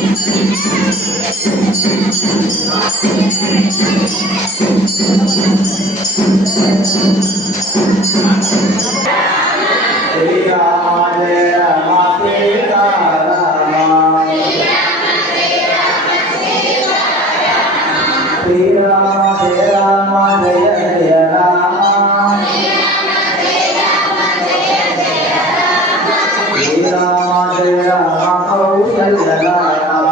Thank you.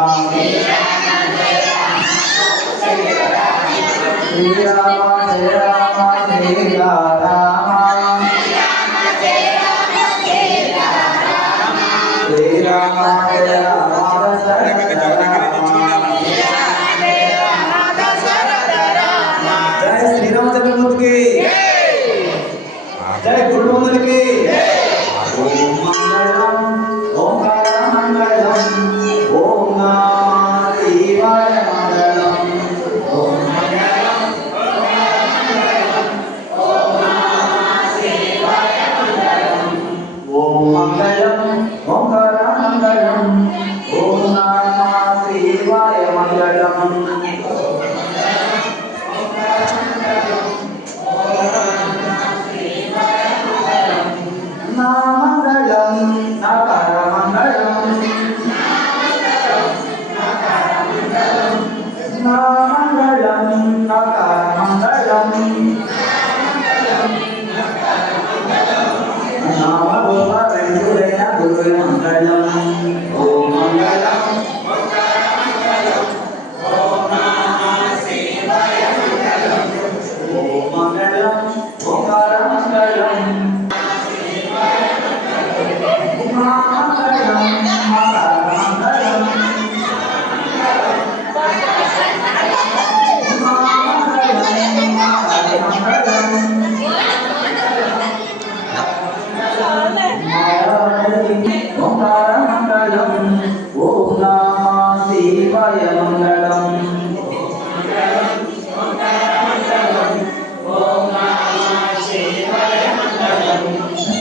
Rama Srirama జయ రామ ॐ मङ्गलं मङ्गलमङ्गलं ॐ मासि वाय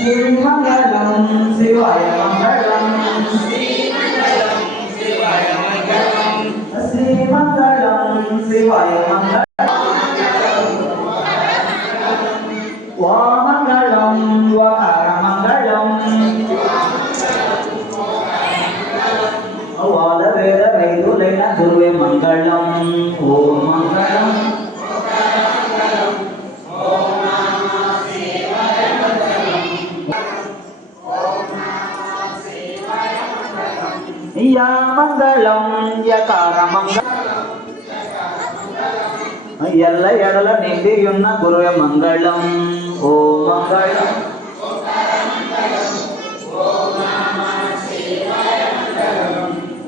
xin thắp ra lòng siêu hoài lòng ra lòng xin thắp ra lòng siêu hoài lòng ra lòng xin thắp ra lòng siêu hoài lòng ra quá mắt ra lòng quá à măng ra lòng ở bò đã về đã về tú lên đã vừa về măng ra lòng vừa măng ra lòng ಮಂಗಳಂ ಯಕಾರ ಮಂಗಳ ಎಲ್ಲ ಎಡಲ ನಿಂದಿಯುನ್ನ ಗುರುವೆ ಮಂಗಳಂ ಓ ಮಂಗಳ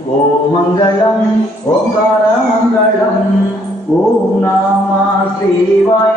ಓ ಮಂಗಳಂ ಓಂಕಾರ ಮಂಗಳಂ ಓಂ ನಾಮ ಶ್ರೀವಾಯ